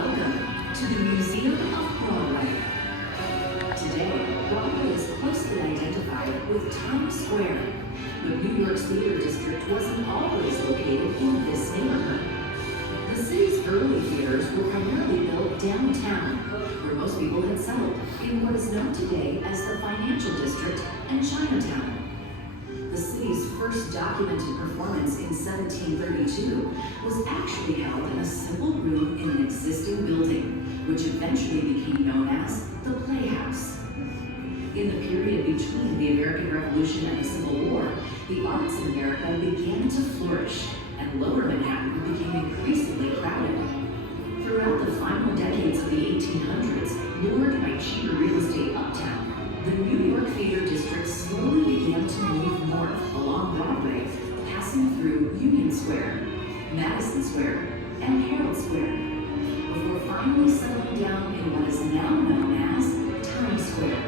Welcome to the Museum of Broadway. Today, Broadway is closely identified with Times Square, but New York's theater district wasn't always located in this neighborhood. The city's early theaters were primarily built downtown, where most people had settled in what is known today as the Financial District and Chinatown. The city's first documented performance in 1732 was actually held in a simple room in an existing building, which eventually became known as the Playhouse. In the period between the American Revolution and the Civil War, the arts in America began to flourish, and Lower Manhattan became increasingly crowded. Throughout the final decades of the 1800s, lured by cheaper real estate uptown, the New York theater district slowly began to move north along Broadway, passing through Union Square, Madison Square, and Herald Square, before finally settling down in what is now known as Times Square.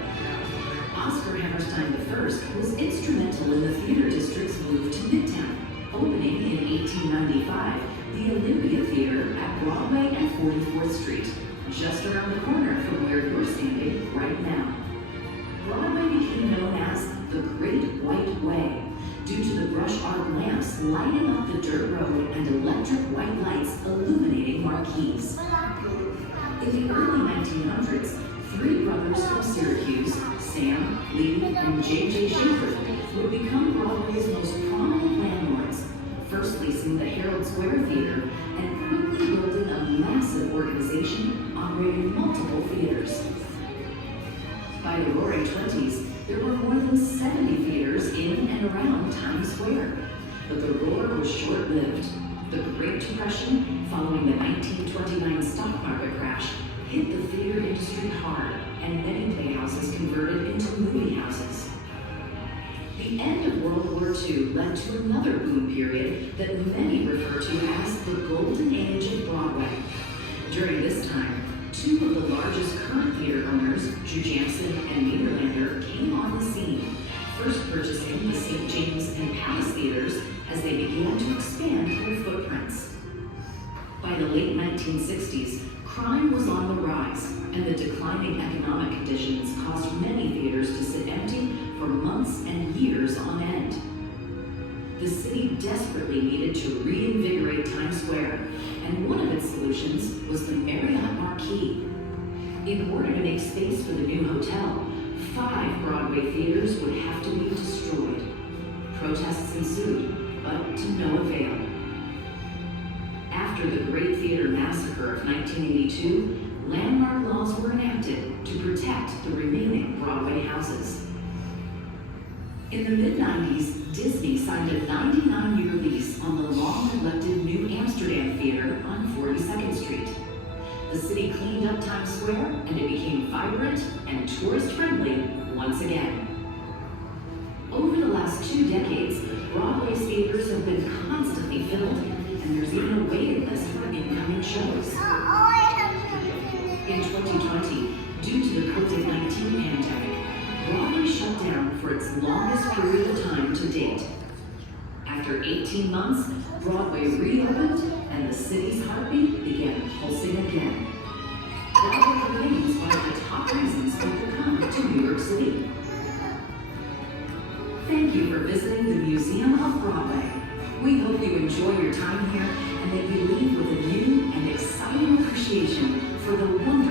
Oscar Hammerstein I was instrumental in the theater district's move to Midtown, opening in 1895 the Olympia Theater at Broadway and 44th Street, just around the corner from where you're standing right now. Broadway became known as the Great White Way due to the brush arc lamps lighting up the dirt road and electric white lights illuminating marquees. In the early 1900s, three brothers from Syracuse, Sam, Lee, and J.J. Schaefer, would become Broadway's most prominent landlords, first leasing the Herald Square Theater and quickly building a massive organization operating multiple theaters. By the Roaring Twenties, there were more than 70 theaters in and around Times Square. But the roar was short-lived. The Great Depression, following the 1929 stock market crash, hit the theater industry hard, and many playhouses converted into movie houses. The end of World War II led to another boom period that many refer to as the Golden Age of Broadway. During this time, two of the largest current theater owners, Jujamson and Nederlander, came on the scene, first purchasing the St. James and Palace theaters as they began to expand their footprints. By the late 1960s, crime was on the rise, and the declining economic conditions caused many theaters to sit empty for months and years on end. The city desperately needed to reinvigorate Times Square, and one of its solutions was the Marriott Marquis. In order to make space for the new hotel, 5 Broadway theaters would have to be destroyed. Protests ensued, but to no avail. After the Great Theater Massacre of 1982, landmark laws were enacted to protect the remaining Broadway houses. In the mid-90s, Disney signed a 99-year lease on the long-neglected New Amsterdam Theater on 42nd Street. The city cleaned up Times Square, and it became vibrant and tourist-friendly once again. Over the last 2 decades, Broadway's theaters have been constantly filled, and there's even a waiting list for incoming shows. In 2020, due to the COVID-19 pandemic, Broadway shut down for its longest period of time to date. After 18 months, Broadway reopened and the city's heartbeat began pulsing again. Broadway remains one of the top reasons people come to New York City. Thank you for visiting the Museum of Broadway. We hope you enjoy your time here and that you leave with a new and exciting appreciation for the wonderful